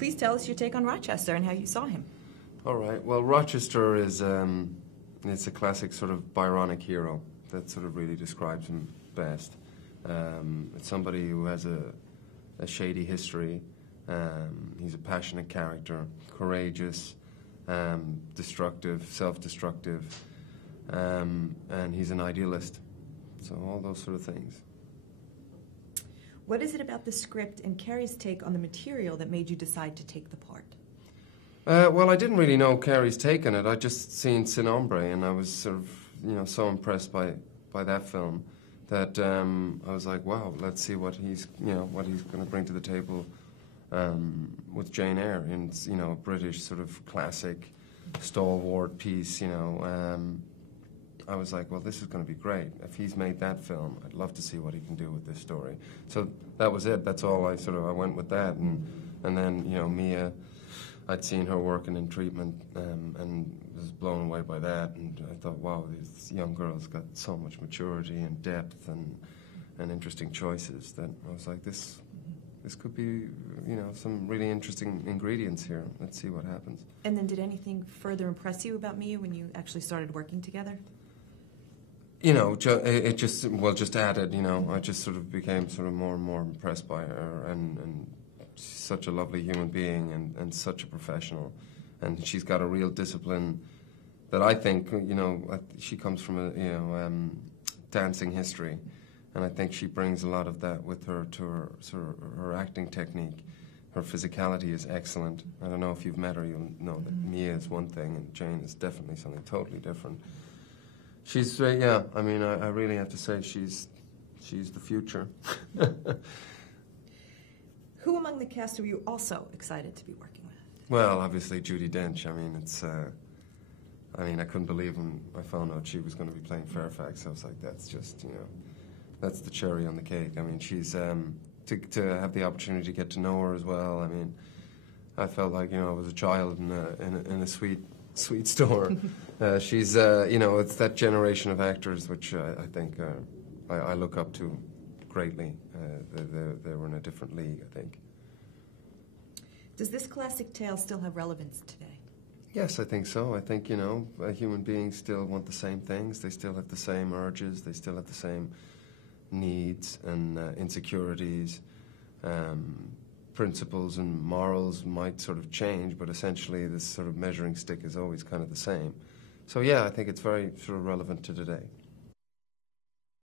Please tell us your take on Rochester and how you saw him. All right. Well, Rochester is it's a classic sort of Byronic hero that sort of really describes him best. It's somebody who has a shady history. He's a passionate character, courageous, destructive, self-destructive, and he's an idealist. So all those sort of things. What is it about the script and Carrie's take on the material that made you decide to take the part? Well, I didn't really know Carrie's take on it. I just seen Sin Hombre, and I was sort of, so impressed by that film that I was like, wow, let's see what he's going to bring to the table with Jane Eyre, in a British sort of classic stalwart piece. I was like, well, this is going to be great. If he's made that film, I'd love to see what he can do with this story. So that was it. That's all I went with that, and then Mia. I'd seen her working in treatment and was blown away by that, and I thought, wow, this young girl's got so much maturity and depth and interesting choices that I was like, this could be, some really interesting ingredients here. Let's see what happens. And then did anything further impress you about Mia when you actually started working together? It just added, I just sort of became sort of more and more impressed by her, and she's such a lovely human being and such a professional. And she's got a real discipline that I think, she comes from a, dancing history. And I think she brings a lot of that with her to her acting technique. Her physicality is excellent. I don't know if you've met her, you'll know that Mia is one thing and Jane is definitely something totally different. She's, I really have to say she's the future. Who among the cast are you also excited to be working with? Well, obviously Judi Dench. I couldn't believe when I found out she was going to be playing Fairfax. I was like, that's just, that's the cherry on the cake. She's, to have the opportunity to get to know her as well. I felt like, I was a child in a sweet store. She's, it's that generation of actors which I think I look up to greatly. They were in a different league, I think. Does this classic tale still have relevance today? Yes, I think so. I think, human beings still want the same things. They still have the same urges. They still have the same needs and insecurities. Principles and morals might sort of change, but essentially this sort of measuring stick is always kind of the same. So yeah, I think it's very sort of relevant to today.